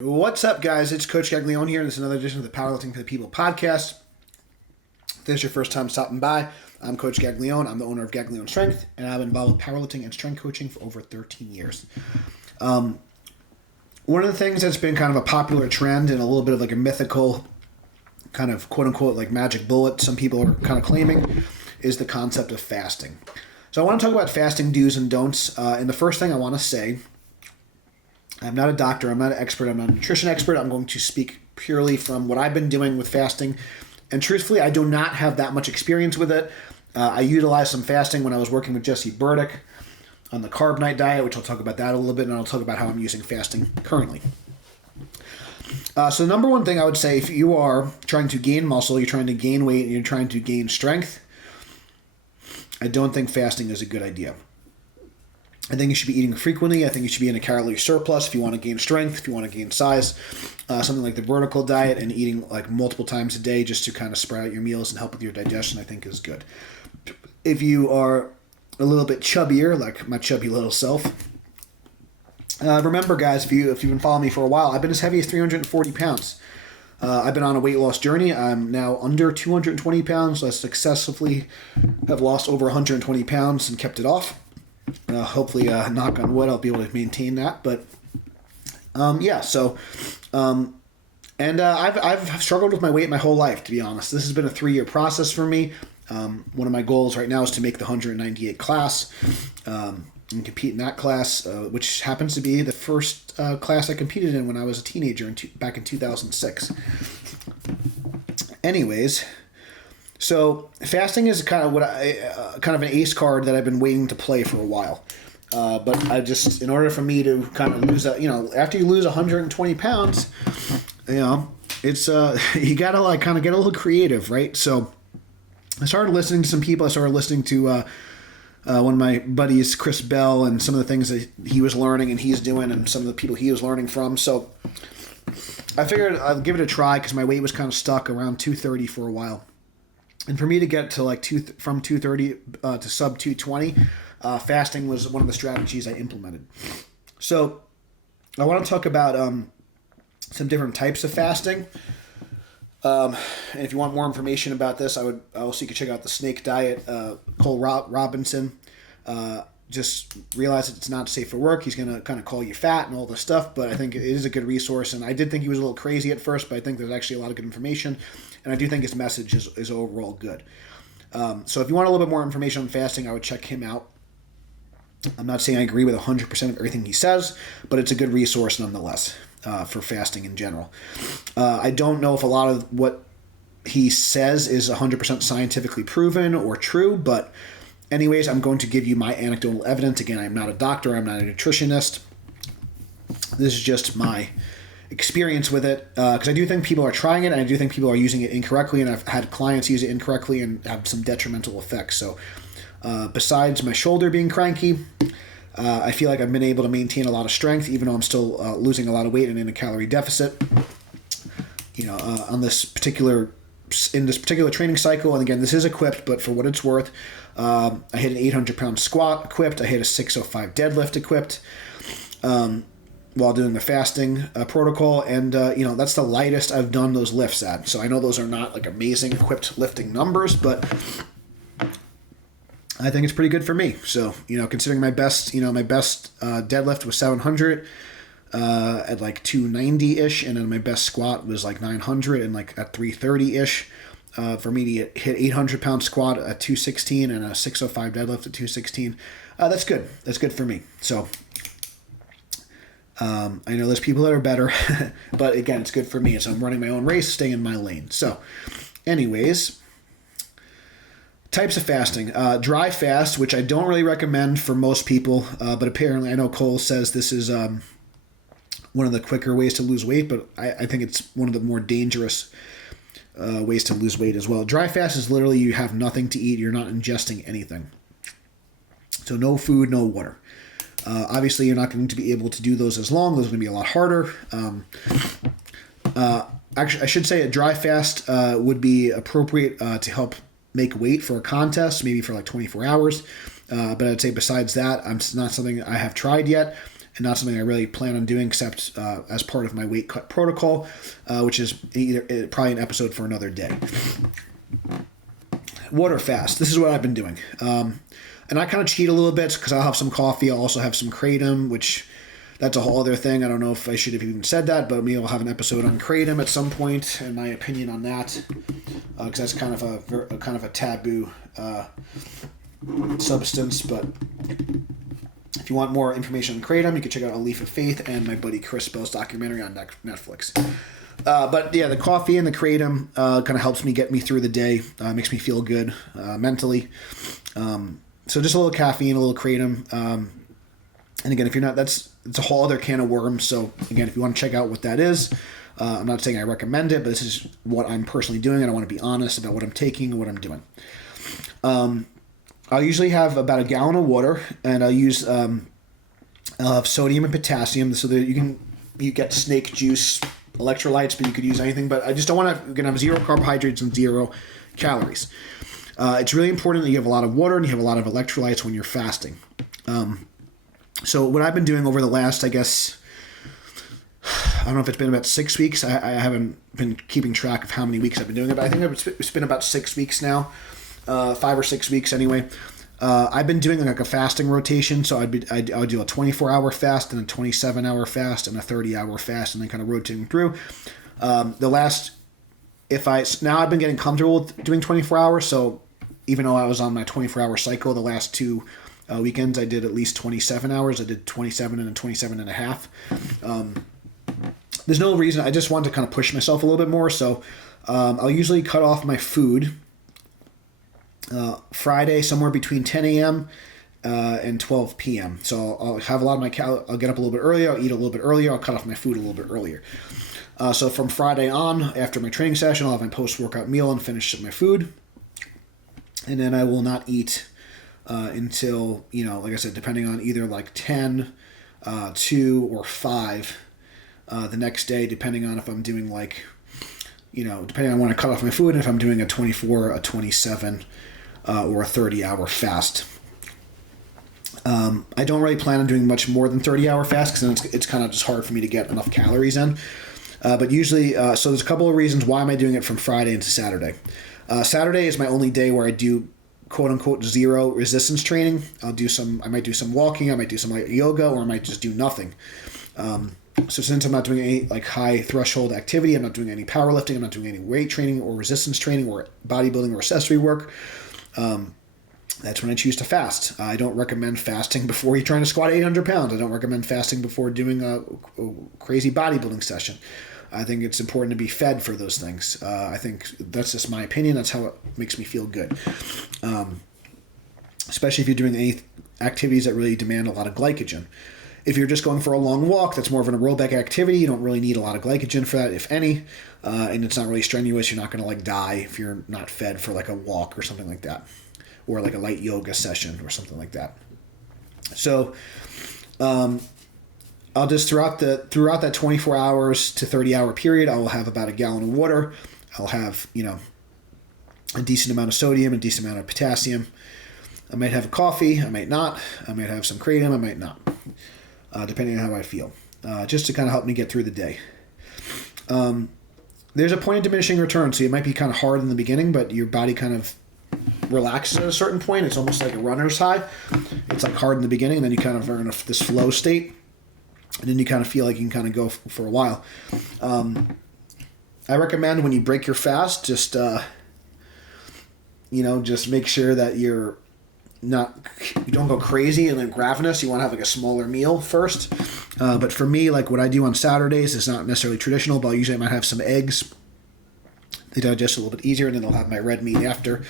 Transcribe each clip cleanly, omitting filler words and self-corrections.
What's up, guys? It's Coach Gaglione here, and this is another edition of the Powerlifting for the People podcast. If this is your first time stopping by, I'm Coach Gaglione. I'm the owner of Gaglione Strength, and I've been involved with powerlifting and strength coaching for over 13 years. One of the things that's been kind of a popular trend and a little bit of like a mythical kind of quote-unquote like magic bullet some people are kind of claiming is the concept of fasting. So I want to talk about fasting do's and don'ts, and the first thing I want to say, I'm not a doctor, I'm not an expert, I'm not a nutrition expert. I'm going to speak purely from what I've been doing with fasting. And truthfully, I do not have that much experience with it. I utilized some fasting when I was working with Jesse Burdick on the carb night diet, which I'll talk about that a little bit, and I'll talk about how I'm using fasting currently. So the number one thing I would say, if you are trying to gain muscle, you're trying to gain weight, and you're trying to gain strength, I don't think fasting is a good idea. I think you should be eating frequently. I think you should be in a calorie surplus if you want to gain strength, if you want to gain size. Something like the vertical diet and eating like multiple times a day just to kind of spread out your meals and help with your digestion, I think is good. If you are a little bit chubbier, like my chubby little self, remember, guys, if you've been following me for a while, I've been as heavy as 340 pounds. I've been on a weight loss journey. I'm now under 220 pounds. I successfully have lost over 120 pounds and kept it off. Hopefully, knock on wood, I'll be able to maintain that. But I've struggled with my weight my whole life, to be honest. This has been a 3-year process for me. One of my goals right now is to make the 198 class and compete in that class, which happens to be the first class I competed in when I was a teenager back in 2006. Anyways. So fasting is kind of kind of an ace card that I've been waiting to play for a while. But in order for me to kind of lose after you lose 120 pounds, it's you gotta like kind of get a little creative, right? So I started listening to some people. I started listening to one of my buddies, Chris Bell, and some of the things that he was learning and he's doing, and some of the people he was learning from. So I figured I'd give it a try because my weight was kind of stuck around 230 for a while. And for me to get to like from 230 to sub 220, fasting was one of the strategies I implemented. So I want to talk about some different types of fasting. And if you want more information about this, I also you can check out the Snake Diet. Cole Robinson just realized it's not safe for work. He's going to kind of call you fat and all this stuff, but I think it is a good resource. And I did think he was a little crazy at first, but I think there's actually a lot of good information. And I do think his message is overall good. So if you want a little bit more information on fasting, I would check him out. I'm not saying I agree with 100% of everything he says, but it's a good resource nonetheless for fasting in general. I don't know if a lot of what he says is 100% scientifically proven or true, but anyways, I'm going to give you my anecdotal evidence. Again, I'm not a doctor. I'm not a nutritionist. This is just my experience with it, because I do think people are trying it, and I do think people are using it incorrectly, and I've had clients use it incorrectly and have some detrimental effects. So besides my shoulder being cranky, I feel like I've been able to maintain a lot of strength, even though I'm still losing a lot of weight and in a calorie deficit. In this particular training cycle, and again, this is equipped, but for what it's worth, I hit an 800-pound squat equipped. I hit a 605 deadlift equipped. While doing the fasting protocol, and that's the lightest I've done those lifts at. So I know those are not like amazing equipped lifting numbers, but I think it's pretty good for me. So considering my best deadlift was 700 at like 290-ish, and then my best squat was like 900 and like at 330-ish. For me to hit 800-pound squat at 216 and a 605 deadlift at 216, that's good. That's good for me. So. I know there's people that are better, but again, it's good for me. So I'm running my own race, staying in my lane. So anyways, types of fasting. Dry fast, which I don't really recommend for most people, but apparently I know Cole says this is one of the quicker ways to lose weight, but I think it's one of the more dangerous ways to lose weight as well. Dry fast is literally you have nothing to eat. You're not ingesting anything. So no food, no water. Obviously, you're not going to be able to do those as long. Those are going to be a lot harder. Actually, I should say a dry fast would be appropriate to help make weight for a contest, maybe for like 24 hours. But I'd say besides that, it's not something I have tried yet. and not something I really plan on doing except as part of my weight cut protocol, which is probably an episode for another day. Water fast. This is what I've been doing. And I kind of cheat a little bit because I'll have some coffee. I'll also have some kratom, which that's a whole other thing. I don't know if I should have even said that, but maybe I'll have an episode on kratom at some point and my opinion on that, because that's kind of a taboo substance. But if you want more information on kratom, you can check out A Leaf of Faith and my buddy Chris Bell's documentary on Netflix. But yeah, the coffee and the kratom kind of helps me get me through the day. Makes me feel good mentally. So just a little caffeine, a little kratom. And again, if you're not, it's a whole other can of worms. So again, if you want to check out what that is, I'm not saying I recommend it, but this is what I'm personally doing, and I want to be honest about what I'm taking and what I'm doing. I'll usually have about a gallon of water, and I'll have sodium and potassium, so that you get snake juice, electrolytes, but you could use anything. But I just don't want to. You're gonna have 0 carbohydrates and 0 calories. It's really important that you have a lot of water and you have a lot of electrolytes when you're fasting. So what I've been doing over the last, I guess, I don't know if it's been about 6 weeks. I haven't been keeping track of how many weeks I've been doing it, but I think it's been about 6 weeks now, 5 or 6 weeks anyway. I've been doing like a fasting rotation, so I would do a 24-hour fast and a 27-hour fast and a 30-hour fast, and then kind of rotating through. Now I've been getting comfortable with doing 24 hours, so even though I was on my 24-hour cycle the last 2 weekends, I did at least 27 hours. I did 27 and then 27 and a half. There's no reason. I just want to kind of push myself a little bit more. So I'll usually cut off my food Friday somewhere between 10 a.m. And 12 p.m. So I'll have a lot of my I'll get up a little bit earlier. I'll eat a little bit earlier. I'll cut off my food a little bit earlier. So from Friday on, after my training session, I'll have my post-workout meal and finish my food. And then I will not eat until, like I said, depending on either like 10, 2, or 5 the next day, depending on if I'm doing depending on when I cut off my food, and if I'm doing a 24, a 27, or a 30-hour fast. I don't really plan on doing much more than 30-hour fast because it's kind of just hard for me to get enough calories in. But usually, so there's a couple of reasons why am I doing it from Friday into Saturday. Saturday is my only day where I do quote unquote 0 resistance training. I might do some walking, I might do some light yoga, or I might just do nothing. So since I'm not doing any like high threshold activity, I'm not doing any powerlifting, I'm not doing any weight training or resistance training or bodybuilding or accessory work, that's when I choose to fast. I don't recommend fasting before you're trying to squat 800 pounds. I don't recommend fasting before doing a crazy bodybuilding session. I think it's important to be fed for those things. I think that's just my opinion. That's how it makes me feel good. Especially if you're doing any activities that really demand a lot of glycogen. If you're just going for a long walk, that's more of an aerobic activity. You don't really need a lot of glycogen for that, if any. And it's not really strenuous. You're not going to die if you're not fed for like a walk or something like that. Or like a light yoga session or something like that. So I'll just throughout that 24 hours to 30-hour period, I will have about a gallon of water. I'll have a decent amount of sodium, a decent amount of potassium. I might have a coffee, I might not. I might have some kratom, I might not, depending on how I feel, just to kind of help me get through the day. There's a point of diminishing return, so it might be kind of hard in the beginning, but your body kind of relaxes at a certain point. It's almost like a runner's high. It's like hard in the beginning, and then you kind of are in this flow state, and then you kind of feel like you can kind of go for a while. I recommend when you break your fast, just make sure that you don't go crazy and then ravenous. You want to have like a smaller meal first. But for me, like what I do on Saturdays is not necessarily traditional, but usually I might have some eggs. They digest a little bit easier, and then I'll have my red meat after,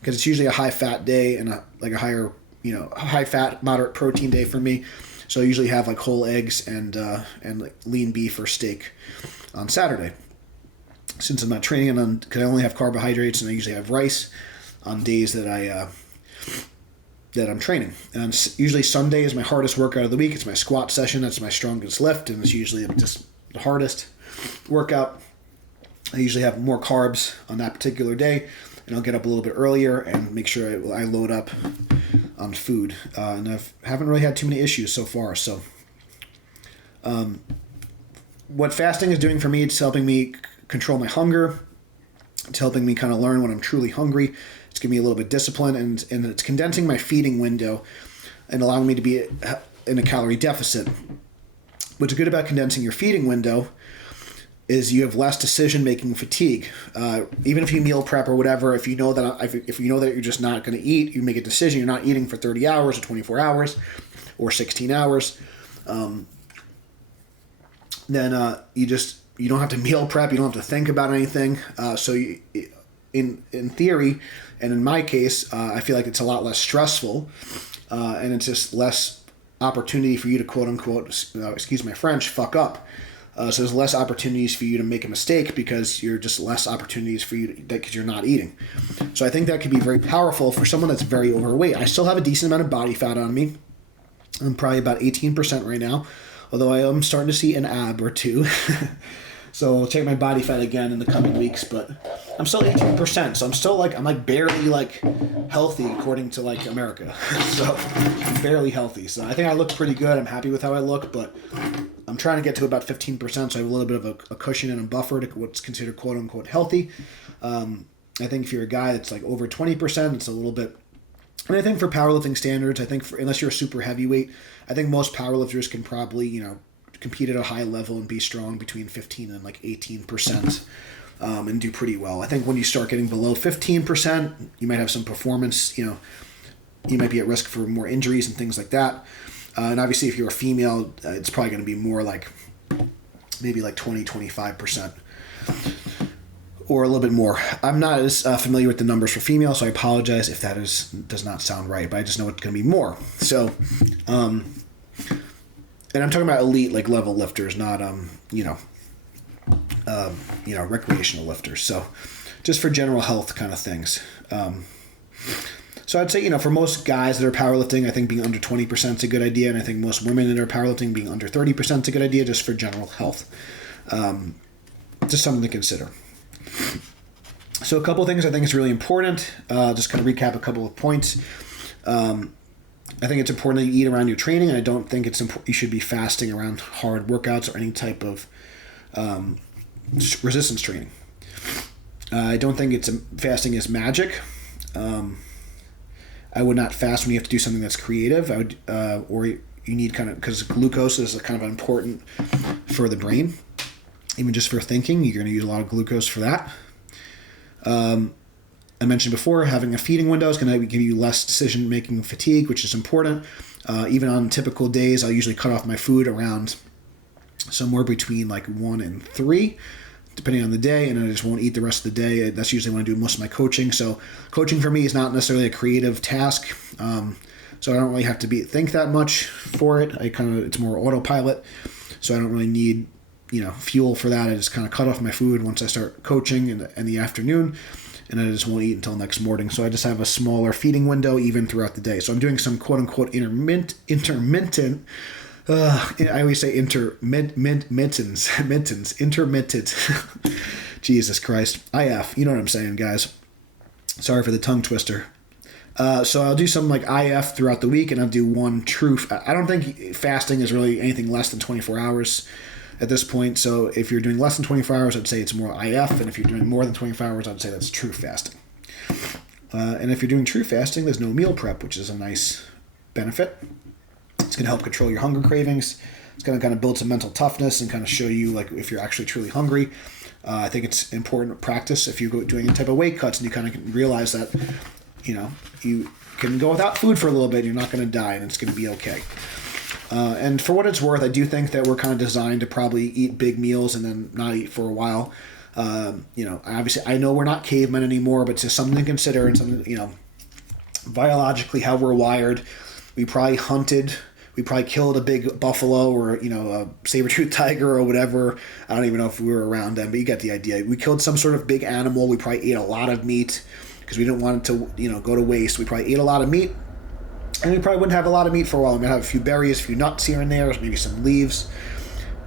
because it's usually a high fat day and a higher, high fat, moderate protein day for me. So I usually have like whole eggs and like lean beef or steak on Saturday. Since I'm not training, because I only have carbohydrates, and I usually have rice on days that I'm training. And usually Sunday is my hardest workout of the week. It's my squat session. That's my strongest lift, and it's usually just the hardest workout. I usually have more carbs on that particular day, and I'll get up a little bit earlier and make sure I load up on food. And I haven't really had too many issues so far. So What fasting is doing for me, it's helping me control my hunger. It's helping me kind of learn when I'm truly hungry. It's giving me a little bit of discipline, and it's condensing my feeding window and allowing me to be in a calorie deficit. What's good about condensing your feeding window is you have less decision-making fatigue. Even if you meal prep or whatever, if you know that you're just not going to eat, you make a decision. You're not eating for 30 hours or 24 hours or 16 hours. Then you don't have to meal prep. You don't have to think about anything. In theory, and in my case, I feel like it's a lot less stressful, and it's just less opportunity for you to quote unquote, excuse my French, fuck up. So there's less opportunities for you to make a mistake because you're just less opportunities for you because you're not eating. So I think that could be very powerful for someone that's very overweight. I still have a decent amount of body fat on me. I'm probably about 18% right now, although I am starting to see an ab or two. So I'll check my body fat again in the coming weeks, but I'm still 18%. So I'm barely healthy according to America. So I'm barely healthy. So I think I look pretty good. I'm happy with how I look, but I'm trying to get to about 15%. So I have a little bit of a cushion and a buffer to what's considered quote unquote healthy. I think if you're a guy that's over 20%, it's a little bit. And I think for powerlifting standards, unless you're a super heavyweight, I think most powerlifters can probably, compete at a high level and be strong between 15 and 18%, and do pretty well. I think when you start getting below 15%, you might have some performance, you might be at risk for more injuries and things like that. And obviously if you're a female, it's probably going to be more maybe 20, 25%. Or a little bit more. I'm not as familiar with the numbers for females, so I apologize if that does not sound right, but I just know it's going to be more. So, and I'm talking about elite level lifters, not recreational lifters. So, just for general health kind of things. So I'd say for most guys that are powerlifting, I think being under 20% is a good idea, and I think most women that are powerlifting being under 30% is a good idea, just for general health. Just something to consider. So a couple of things I think is really important. Just kind of recap a couple of points. I think it's important that you eat around your training, and I don't think you should be fasting around hard workouts or any type of resistance training. I don't think fasting is magic. I would not fast when you have to do something that's creative. I would, or you need because glucose is kind of important for the brain. Even just for thinking, you're going to use a lot of glucose for that. I mentioned before, having a feeding window is going to give you less decision-making fatigue, which is important. Even on typical days, I'll usually cut off my food around somewhere between 1 and 3, depending on the day, and I just won't eat the rest of the day. That's usually when I do most of my coaching. So coaching for me is not necessarily a creative task, so I don't really have to think that much for it. It's more autopilot, so I don't really need fuel for that. I just kind of cut off my food once I start coaching in the afternoon, and I just won't eat until next morning. So I just have a smaller feeding window even throughout the day. So I'm doing some quote unquote intermittent. I always say intermittent. Jesus Christ. IF. You know what I'm saying, guys. Sorry for the tongue twister. So I'll do some IF throughout the week, and I'll do one true. I don't think fasting is really anything less than 24 hours at this point. So if you're doing less than 24 hours, I'd say it's more IF. And if you're doing more than 24 hours, I'd say that's true fasting. And if you're doing true fasting, there's no meal prep, which is a nice benefit. It's going to help control your hunger cravings. It's going to kind of build some mental toughness and kind of show you if you're actually truly hungry. I think it's important practice if you're doing any type of weight cuts and you kind of realize that, you can go without food for a little bit. You're not going to die, and it's going to be okay. And for what it's worth, I do think that we're kind of designed to probably eat big meals and then not eat for a while. Obviously, I know we're not cavemen anymore, but it's just something to consider, and something, biologically how we're wired. We probably hunted. We probably killed a big buffalo or, a saber-toothed tiger or whatever. I don't even know if we were around then, but you get the idea. We killed some sort of big animal. We probably ate a lot of meat because we didn't want it to, go to waste. We probably ate a lot of meat. And we probably wouldn't have a lot of meat for a while. We might have a few berries, a few nuts here and there, maybe some leaves.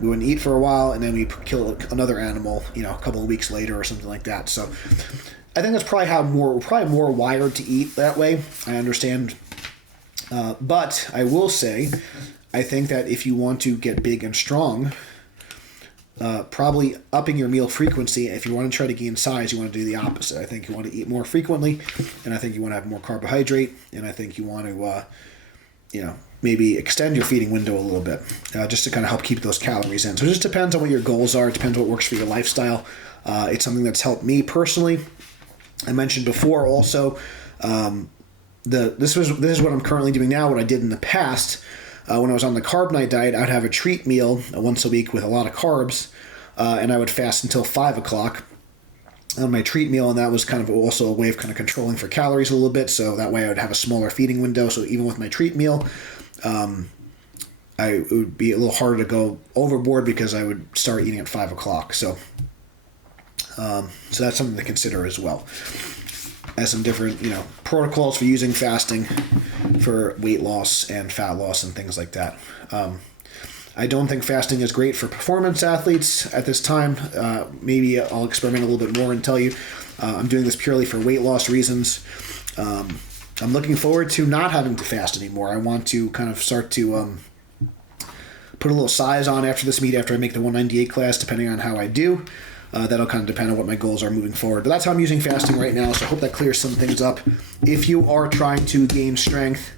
We wouldn't eat for a while, and then we kill another animal, a couple of weeks later or something like that. So I think that's probably we're probably more wired to eat that way. I understand. But I will say, I think that if you want to get big and strong, probably upping your meal frequency. If you want to try to gain size, you want to do the opposite. I think you want to eat more frequently, and I think you want to have more carbohydrate, and I think you want to, maybe extend your feeding window a little bit, just to kind of help keep those calories in. So it just depends on what your goals are. It depends what works for your lifestyle. It's something that's helped me personally. I mentioned before also, this is what I'm currently doing now. What I did in the past, when I was on the carb night diet, I'd have a treat meal once a week with a lot of carbs, and I would fast until 5 o'clock on my treat meal, and that was kind of also a way of kind of controlling for calories a little bit, so that way I would have a smaller feeding window. So even with my treat meal, it would be a little harder to go overboard because I would start eating at 5 o'clock. So that's something to consider as well, as some different protocols for using fasting for weight loss and fat loss and things like that. I don't think fasting is great for performance athletes at this time. Maybe I'll experiment a little bit more and tell you. I'm doing this purely for weight loss reasons. I'm looking forward to not having to fast anymore. I want to kind of start to put a little size on after this meet, after I make the 198 class, depending on how I do. That'll kind of depend on what my goals are moving forward. But that's how I'm using fasting right now, so I hope that clears some things up. If you are trying to gain strength,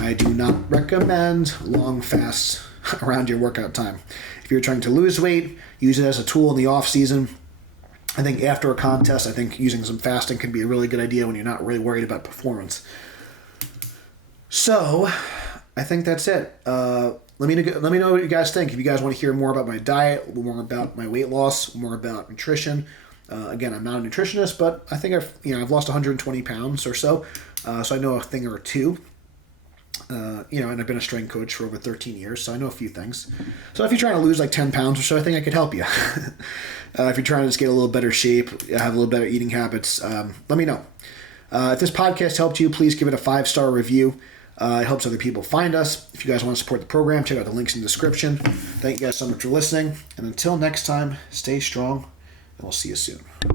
I do not recommend long fasts around your workout time. If you're trying to lose weight, use it as a tool in the off season. I think after a contest, I think using some fasting can be a really good idea when you're not really worried about performance. So, I think that's it. Let me know what you guys think. If you guys want to hear more about my diet, more about my weight loss, more about nutrition. Again, I'm not a nutritionist, but I think I've lost 120 pounds or so, so I know a thing or two. And I've been a strength coach for over 13 years, so I know a few things. So if you're trying to lose like 10 pounds or so, I think I could help you. If you're trying to just get a little better shape, have a little better eating habits, let me know. If this podcast helped you, please give it a 5-star review. It helps other people find us. If you guys want to support the program, check out the links in the description. Thank you guys so much for listening. And until next time, stay strong, and we'll see you soon.